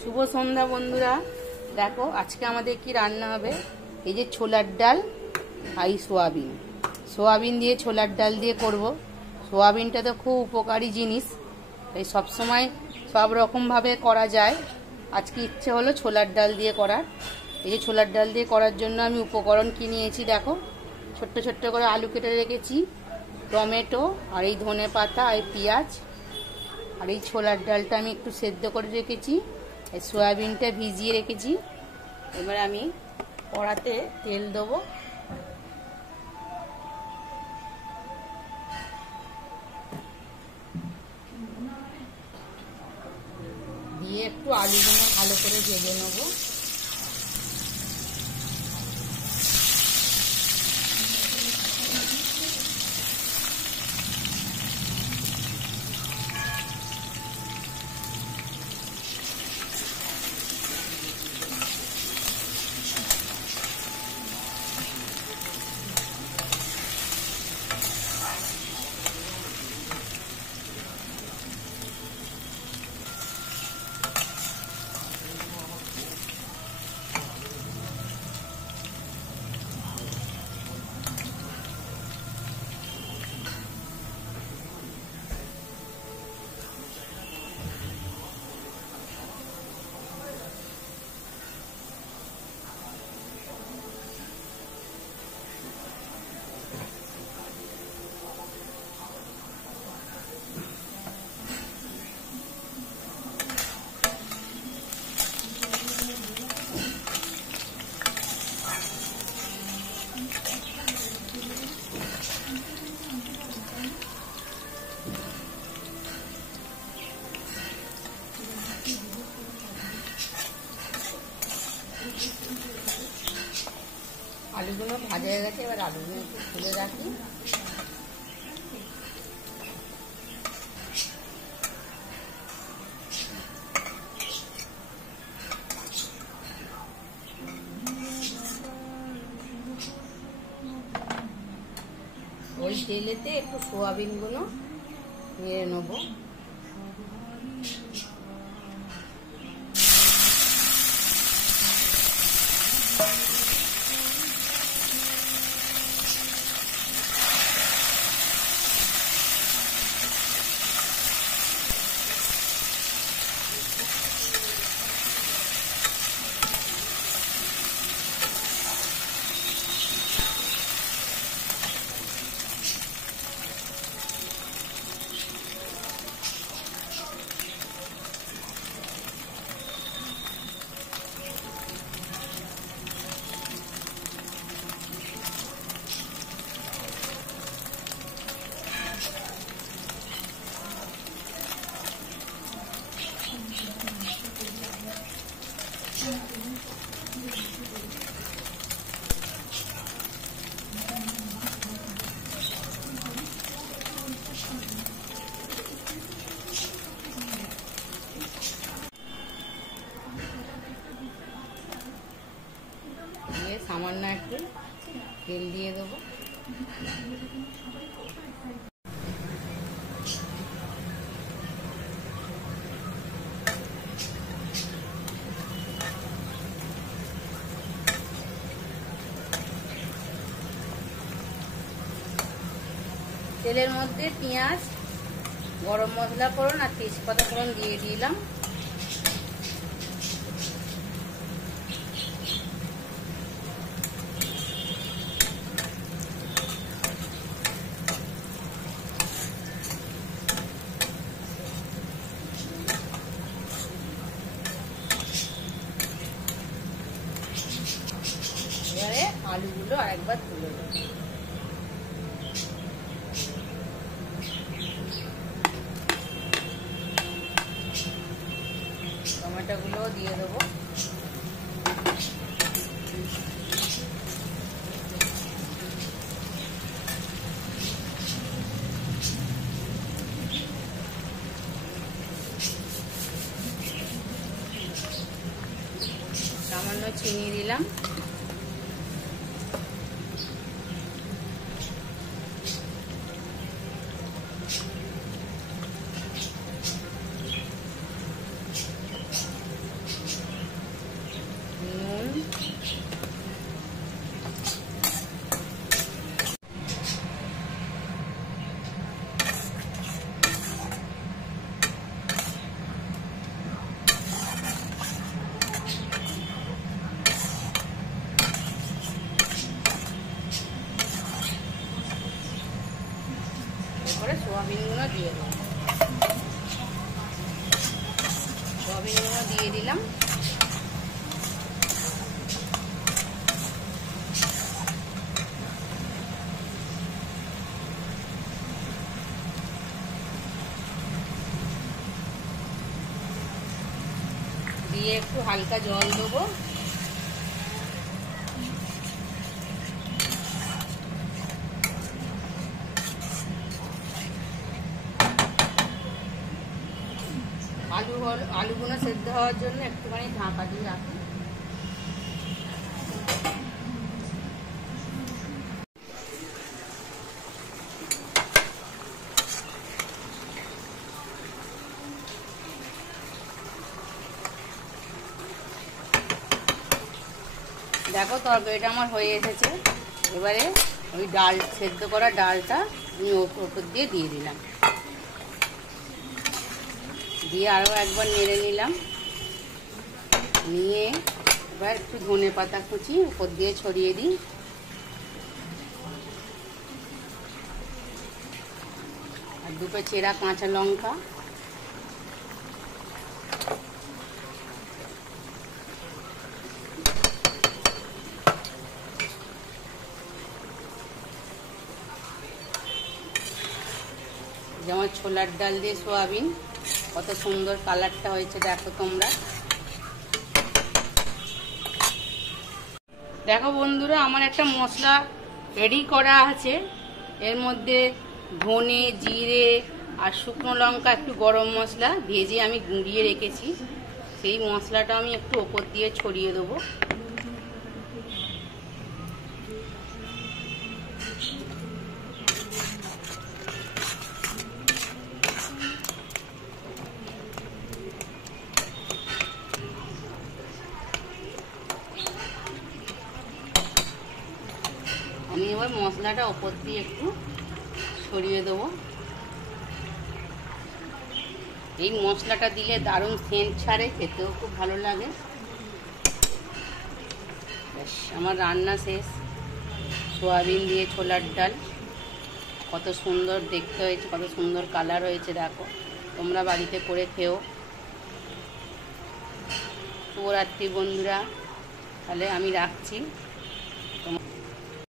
শুভ সন্ধ্যা বন্ধুরা। দেখো আজকে আমাদের কি রান্না হবে। এই যে ছোলার ডাল আর সোয়াবিন দিয়ে ছোলার ডাল দিয়ে করব। সোয়াবিনটা তো খুব উপকারী জিনিস, তাই সবসময় সব রকমভাবে করা যায়। আজকে ইচ্ছে হলো ছোলার ডাল দিয়ে করার। এই যে ছোলার ডাল দিয়ে করার জন্য আমি উপকরণ কি নিয়েছি দেখো। ছোট্ট ছোট্ট করে আলু কেটে রেখেছি, টমেটো আর এই ধনে পাতা আর পেঁয়াজ, আর এই ছোলার ডালটা আমি একটু সেদ্ধ করে রেখেছি, এই সয়াবিনটা ভিজিয়ে রেখেছি। এবার আমি কড়াতে তেল দেবো। দিয়ে একটু আলুগুলো ভালো করে ভেজে নেবো। আলুগুলো ভাজা হয়ে গেছে, এবার আলুগুলো একটু খুলে রাখি। ওই তেলেতে একটু সোয়াবিনগুলো নিয়ে নেবো। সামান্য একটু তেল দিয়ে দেবো। তেলের মধ্যে পেঁয়াজ, গরম মশলা ফোড়ন আর তেজপাতা ফোড়ন দিয়ে দিলাম। এবারে আলুগুলো আরেকবার তুলে দেবো। টমেটোগুলো দিয়ে দেবো। সামান্য চিনি দিলাম। এরপরে সোয়াবিনগুলো দিয়ে দেবো। সোয়াবিনগুলো দিয়ে দিলাম। দিয়ে একটু হালকা জল দেবো। আলুগুলো সেদ্ধ হওয়ার জন্য একটুখানি ঢাকা দিয়ে রাখি। দেখো তরকারিটা আমার হয়ে এসেছে। এবারে ওই ডাল সেদ্ধ করা ডালটা আমি ওপর দিয়ে দিলাম। দিয়ে আরও একবার নেড়ে নিলাম। নিয়ে এবার একটু ধনে পাতা কুচি উপর দিয়ে ছড়িয়ে দিই। আর দুটো চেরা কাঁচা লঙ্কা। যেমন ছোলার ডাল দিয়ে সোয়াবিন, কত সুন্দর কালারটা হয়েছে দেখো তোমরা। দেখো বন্ধুরা, আমার একটা মশলা রেডি করা আছে। এর মধ্যে ধনে, জিরে আর শুকনো লঙ্কা, একটু গরম মশলা ভেজে আমি গুঁড়িয়ে রেখেছি। সেই মশলাটা আমি একটু ওপর দিয়ে ছড়িয়ে দেবো। আমি এবার মশলাটা ওপর দিয়ে একটু ছড়িয়ে দেবো। এই মশলাটা দিলে দারুণ সেন্ট ছাড়ে, খেতেও খুব ভালো লাগে। ব্যাস, আমার রান্না শেষ। সোয়াবিন দিয়ে ছোলার ডাল কত সুন্দর দেখতে হয়েছে, কত সুন্দর কালার হয়েছে দেখো। তোমরা বাড়িতে করে খেও। শুভরাত্রি বন্ধুরা, তাহলে আমি রাখছি।